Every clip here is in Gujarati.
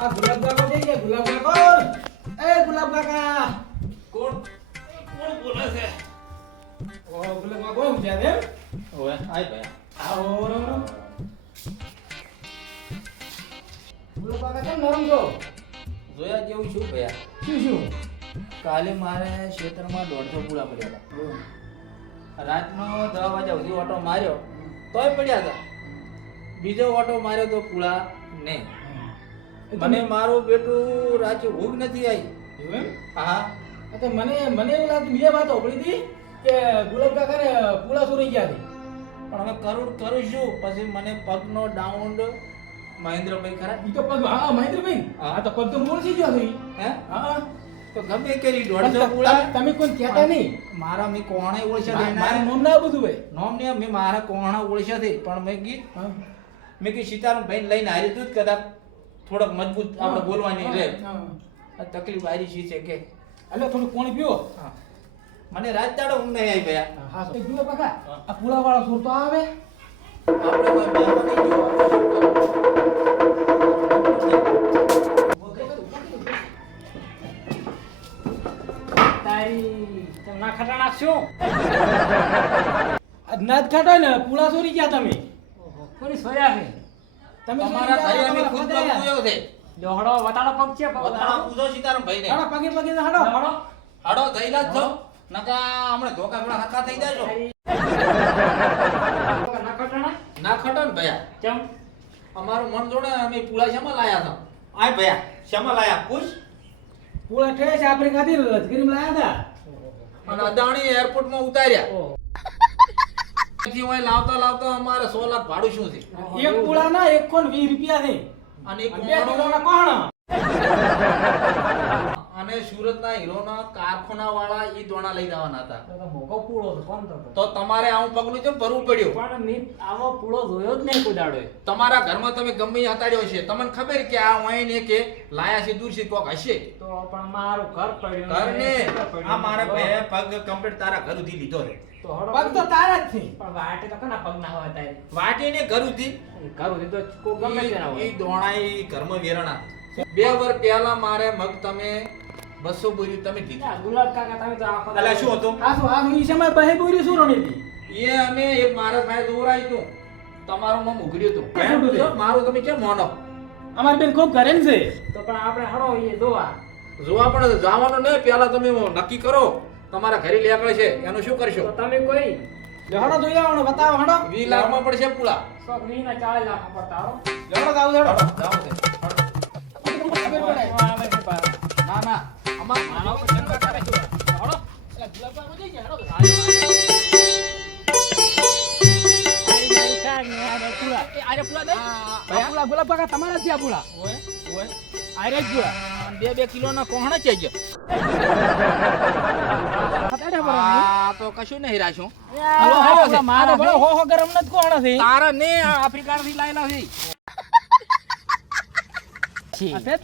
આ ગુલાબ કાકો છે ગુલાબ કાકો એ ગુલાબ કાકા કોણ? કોણ બોલે છે? ઓ ગુલાબ કાકો એમ છે એમ? ઓય આય ભાઈ. આવો રો રો ગુલાબ કાકા કેમ નરમ છો? જોયા જેવું શું ભયા. શું શું? કાલે મારે ક્ષેત્રમાં દોઢસો પૂળા પડ્યા હતા. રાતનો દસ વાગ્યા સુધી ઓટો માર્યો તોય પડ્યા હતા. બીજો ઓટો માર્યો તો પૂળા ને મને મારું બેટું રાચે ઊંઘ નથી આવી. એમ? હા. તો મને મને એવું લાગતું બીજા વાત હોભળી હતી કે ગુલાબ કાકા ને પૂળા સુરી ગયા હતી પણ હવે કરું કરું શું પછી મને પગનો ડાઉન મહેન્દ્રભાઈ ખરા. ઈ તો પગ હા મહેન્દ્રભાઈ હા. તો પગ તો મૂળ છે ઈ. હે? હા. તો ગમે કરી દોઢસો તમે- પૂળા. તમે કોઈ કહેતા નહીં. મારા મેં કોણે ઓળખ્યા મારું નામ ના બધું ભાઈ. નોમ ને મેં મારા કોણા ઓળખ્યા છે. પણ મેં કીધું મેં કીધું સીતારામ ભાઈ લઈને હારી તું જ કદાચ. થોડોક મજબૂત આપણે બોલવાની રહે તકલીફ આવી છે કે? અલ્યા થોડું પાણી પીવો હા. મને રાત દાડો ઊંઘ નહીં આવી ગયા હા તો ગુલાબ કાકા. આ પુલા વાળો સુર તો આવે. આપણે કોઈ મહેમાન નહીં તારી ના ખાટા નાખશો નાદ ખાટો ને પૂળા સોરી ગયા તમે. કોની સોયા છે તમે તમારા ઘરે અમે ખુદ પગ જોયો છે. દોહડો વટાળો પગ છે વટાળો પૂજો સીતારામ ભાઈ ને. હાડો પગે પગે હાડો દોહડો હાડો થયેલા જ છો. નકા હમણે ધોકા થોડા હકા થઈ જાજો ના ખટણા? ના ખટો ને ભયા. કેમ? અમારું મન જોડે અમે પુલા શેમાં લાયા હતા આય ભયા શેમાં લાયા? પૂછ. પુલા ઠેસ આપણે કાધી લશ્કરીમાં લાયા હતા. અને અદાણી એરપોર્ટમાં ઉતાર્યા. ઓહ. હોય લાવતા લાવતા અમારે 100 લાખ ભાડું શું છે? એક પૂળા ના એક કોણ વીસ રૂપિયા છે. અને એક બે કિલોના કોણો- અને સુરતના હીરોના કારખાના વાળા ઈ દોણા લઈ જવાના હતા. તો મોગો પૂળો કોણ તમારે આવું પગલું કેમ ભરવું પડ્યું. પણ મેં આવો પૂળો જોયો જ નહીં કોઈ તમારા ઘરમાં તમે ગમે હતાડ્યો છે તમને ખબર કે આ વાઈને કે લાયા છે દૂર છે કોક હશે? તો પણ મારું ઘર પડ્યું ઘર ને આ મારા પગ કમ્પ્લીટ તારા ઘર સુધી લીધો હળો પગ તો તારા જ છે. પણ વાટે તો કના પગ ના હોય તારે? વાટીને ઘર ઉધી ઘર ઉધી તો કો ગમે તેના ના હોય દોણા ઈ ઘરમાં વેરણા બે વર પહેલા મારે મગ તમે બસો બોરી તમે દીધી. ગુલાબ કાકા તમે તો આખો એટલે શું હતો? આ શું આ ઈ સમય બહે બોરી શું રણી એ અમે એક મારા ભાઈ દોરાઈ તું તમારું મમ ઉઘડ્યું તો હતું? મારું તમે કેમ મોનો? અમારી બેન ખૂબ ઘરે છે. તો પણ આપણે હળો એ જોવા. જોવા પણ જવાનું નહીં પહેલા તમે નક્કી કરો. તમારા ઘરે લેકડે છે એનું શું તો કરશો તમે કોઈ હડો જોઈ આવણો બતાવો હડો લાખમાં પડશે પુલા. સો વીસ ના ચાલીસ લાખ પડતા હો હડો જાવ છે પાછા. ના ના. અમાર માનો શંકા કરે છે. હણો. એટલે ગુલાબમાં જઈ ગયા ને પૂળા કાકા તમારા ત્યાં પૂળા પૂળા બે બે કિલોના કોહણા છે તો કશું નહીં રાખ્યું છે ગરમ નથી કોણ છે તારા ને આફ્રિકાથી લાયેલા છે.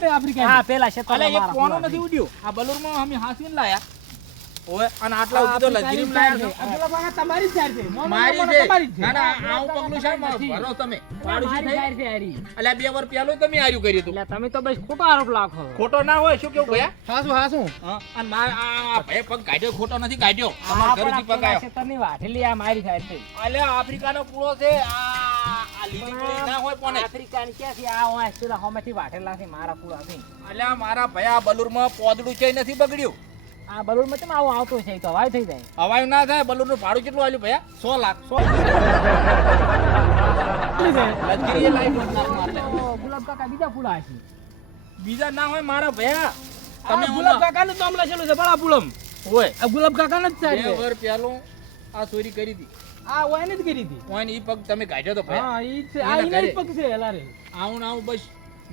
આફ્રિકા હા પેલા છે કોનો નથી ઉડ્યો? આ બલુરમાં અમે હાસીને લાયા. ઓય અને આટલા ઉડી તો લગીરી લાયા છે. આ ગુલાબ તમારી જ છે. મારી છે. છે. ના ના આવું પગલું છે માં ભરો તમે. પાડોશી મારી થઈ સાઈડ છે હારી. અલે બે વર પેલું તમે આર્યું કરી હતું. તમે તો બસ ખોટો આરોપ લાખો. ખોટો ના હોય શું કેવું ભયા? હાસું હાસું. હા અને માર આ ભાઈ પગ કાઢ્યો ખોટો નથી કાઢ્યો. તમાર ઘરથી પગ આવ્યો ક્ષેત્રની વાઢેલી આ મારી સાઈડ છે. અલે આફ્રિકાનો પૂળો છે. આ આ લીલી પીળી ના હોય પણ આફ્રિકાની ક્યાંથી આ હોય પેલા હોમેથી વાઢેલા છે મારા પૂરા છે અલે આ મારા ભયા બલુરમાં પોદડું છે નથી બગડ્યું. આ બલૂનમાં આવું આવતો છે? તો હવાય થઈ જાય. હવાયું ના થાય બલુરનું ભાડું કેટલું આવ્યું ભયા? સો લાખ. સો ગુલાબ કાકા બીજા પૂરા છે. બીજા ના હોય મારા ભયા. તમે ગુલાબ કાકા નું નામ લખેલું છે બળા પુલમ હોય. આ ગુલાબ કાકા ને જ બે છે. વર પહેલું આ ચોરી કરી હતી આ ઓય જ કરી હતી ઓય ને ઈ પગ તમે કાઢ્યો તો ભયા. હા ઈ છે. આ ઈના પગ છે એલારે આવું ને આવું બસ.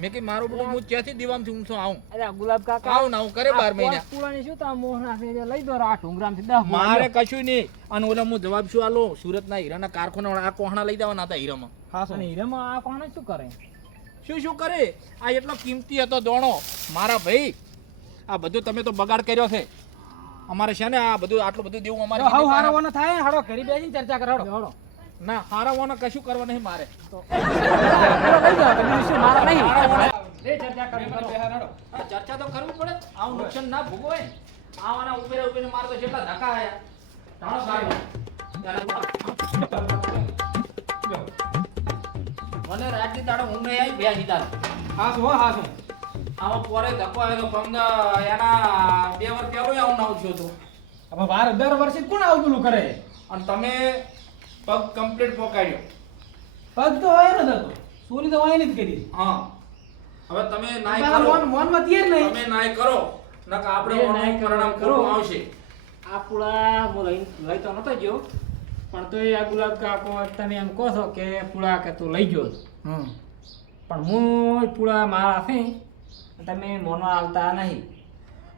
મેં કે મારું બધું હું ત્યાંથી દીવામથી ઊંચો આવું. અરે ગુલાબ કાકા આવું ના હું કરે 12 મહિના. પૂરાની શું તા મોહના છે જે લઈ દો આ ઢુંગરામથી 10 મારે કશું નહીં. અને ઓલા હું જવાબ શું આલો સુરતના હીરાના કારખાના આ કોહણા લઈ દેવાના હતા હીરામાં. હાસું અને હીરામાં આ કોહણા શું કરે? શું શું કરે? આ એટલો કિંમતી હતો દોણો. મારા ભાઈ આ બધું તમે તો બગાડ કર્યો છે. અમારે છે ને આ બધું આટલું બધું દેવું અમારે હાવ હારવાનો થાય હડો ઘરી બેસીને ચર્ચા કરો હાડો. ના હારાવાનો કશું કરવા નહીં મારે. નહીં લે ચર્ચા. હા, તો કરવી પડે. આવું નુકસાન ના ભોગવાય આવાના ઉભેરે ઉભેરે મારે તો જેટલા ધક્કા આવ્યા મને રાતની દાડો ઊંઘ નહીં આવી બે હિતાર શું હો શું? આવો પોરે ધક્કો આવ્યો તો પમદા એના બે વર્ષ પહેલો આવું નાવું થયું હતું. હવે વાર દર વર્ષે કોણ આવું પેલું કરે? અને તમે પગ કમ્પ્લીટ પોકાડ્યો પગ તો હોય ને તો સોની તો હોય નથી કરી. હા. હવે તમે નાય કરો. મોન મોનમાં તેર નહીં. તમે નાય કરો. નક આપણે નાય પરિણામ કરો. આવશે. આ પુળા હું લઈ લઈ તો નતો ગયો. પણ તોય આ ગુલાબ કાકો તમે એમ કહો છો કે પુળા કે તું લઈ ગયો હમ. પણ હું પુળા મારા છે. તમે મોનમાં આવતા નહીં.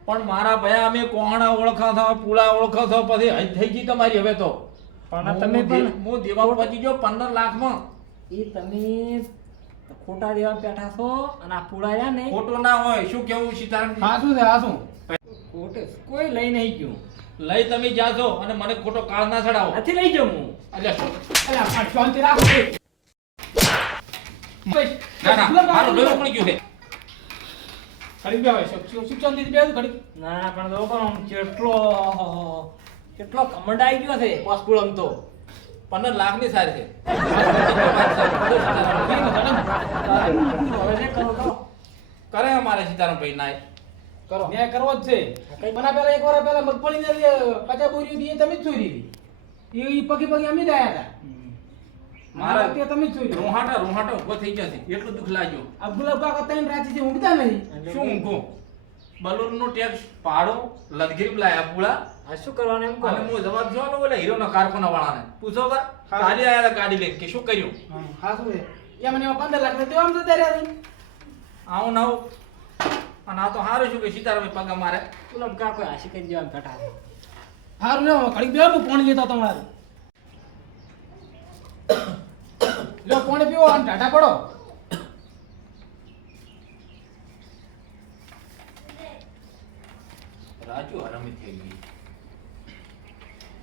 પણ મારા ભયા અમે કોહણા ઓળખા થા પૂળા ઓળખા થા પછી થઈ ગઈ તમારી હવે તો. પણ તમે હું પણ દે- હું દેવા પહોંચી ગયો પંદર લાખમાં. એ તમે ખોટા દેવા બેઠા છો અને આ પુરાયા ને ખોટો ના હોય શું કેવું સીતારામ? હાસુ છે? હાસુ ખોટે કોઈ લઈ નહીં ગયું. લઈ તમે જાજો અને મને ખોટો કાળ ના ચડાવો. નથી લઈ જાઉં હું એટલે શું? શાંતિ રાખો. ના ના મારું લોહી ઉકળી ગયું છે. ઘડીક બે હોય સુખ સુખ બે ઘડીક. ના પણ તો કેટલો કેટલો કમંડાઈ ગયો છે? હોસ્પિટલ તો. પંદર લાખની સારી છે. કરો અમારે સીતારામ ભાઈ નાય. કરો. ન્યાય કરવો જ છે. મને પેલા એક વાર પેલા મગફળી ને પચા બોરી હતી તમે જ ચોરી હતી એ પગી પગે અમે જ આયા હતા. મારા મારા તમે જ ચોરી રૂહાટા રૂહાટા ઊભો થઈ જશે એટલું દુઃખ લાગ્યો. આ ગુલાબ કાકા રાખી છે ઊંઘતા નહીં શું ઊંઘું? બલૂન નો ટેક્સ પાડો લદગીરી લાયા પૂળા આ શું કરવાનું એમ કહો? અને હું જવાબ જો ને ઓલા હીરો ના કારખાના વાળાને. પૂછો કા. કાલે આયા હતા ગાડી લઈને કે શું કર્યું? હા શું છે એમ ને એમાં પંદર લાખ ને તેવા તો છે. આવું નવું અને આ તો હારું શું કે સીતારામે પગા મારે. કા કાકો આશી કરી દેવા બેઠા છે હારું ને ઘડીક બે હું પાણી લેતા તમારે. લો પાણી પીવો અને ટાટા પડો. રાજુ હરામી થઈ ગઈ.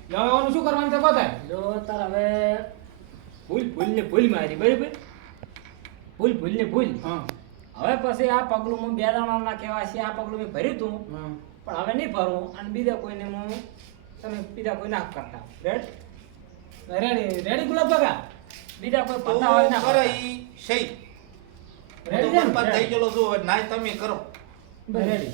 લ્યો હવે શું કરવાનું છે બતાય જો તાર હવે ભૂલ ભૂલ ને ભૂલ મારી બરાબર? ભૂલ ભૂલ ને ભૂલ. હા. હવે પછી આ પગલું હું બે દાણા કહેવાય છે આ પગલું મેં ભર્યું તું. પણ હવે નહીં ભરું અને બીજા કોઈને હું તમે બીજા કોઈ ના કરતા. રેડ રેડી રેડી ગુલાબ બગા? બીજા કોઈ તો હોય ના કરે. ઈ સહી રેડી પર થઈ ગયેલો છું હવે નાય તમે કરો. રેડી